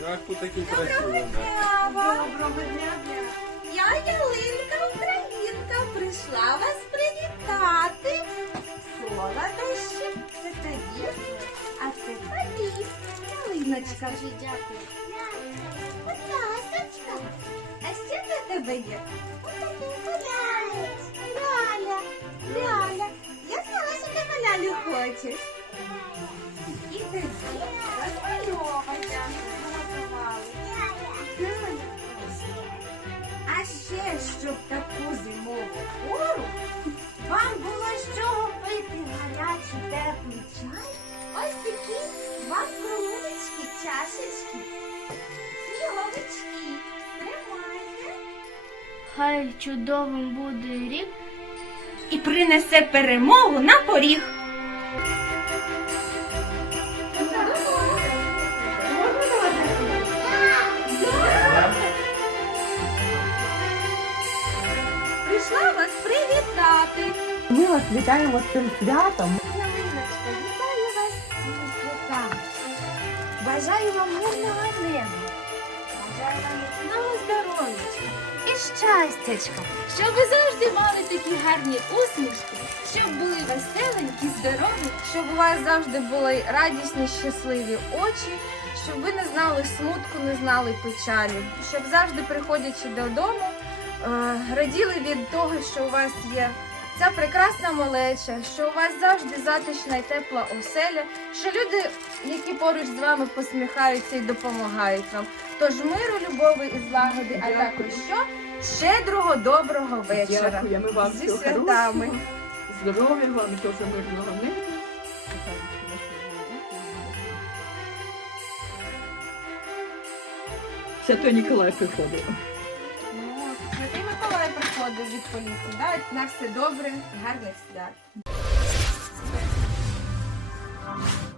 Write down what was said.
Зранку такий красивий. да. Доброго дня. Я Ялинка Українка прийшла вас привітати. Солодощі, це тобі, а це тобі. Ялиночка. дякую. Будь ласочка. А що для тебе є? Ляля. Ляля. Я знала, що ти на лялю хочеш. І намалювали. Ляля. А ще, щоб таку зимову пору вам було з чого пити гарячий теплий чай. Ось такі два кружечки, чашечки, сніговички. Тримайте. Хай чудовим буде рік. І принесе перемогу на поріг. Вас привітати. Ми вас вітаємо з цим святом. Ялиночка, вітаю вас зі святами. Бажаю вам мирного неба. Бажаю вам міцного здоров'я і щастячка. Щоб ви завжди мали такі гарні усмішки, щоб були веселенькі, здорові. щоб у вас завжди були радісні, щасливі очі, щоб ви не знали смутку, не знали печалі, щоб завжди приходячи додому, раділи від того, що у вас є ця прекрасна малеча, що у вас завжди затишна і тепла оселя, що люди, які поруч з вами посміхаються і допомагають вам. Тож миру, любові і злагоди, а також що щедрого доброго вечора. Дякуємо вам Зі всього святами. Здоров'я вам теж мирного неба. Святой Ніколай приходив. Від поліції. На все добре, гарних свят.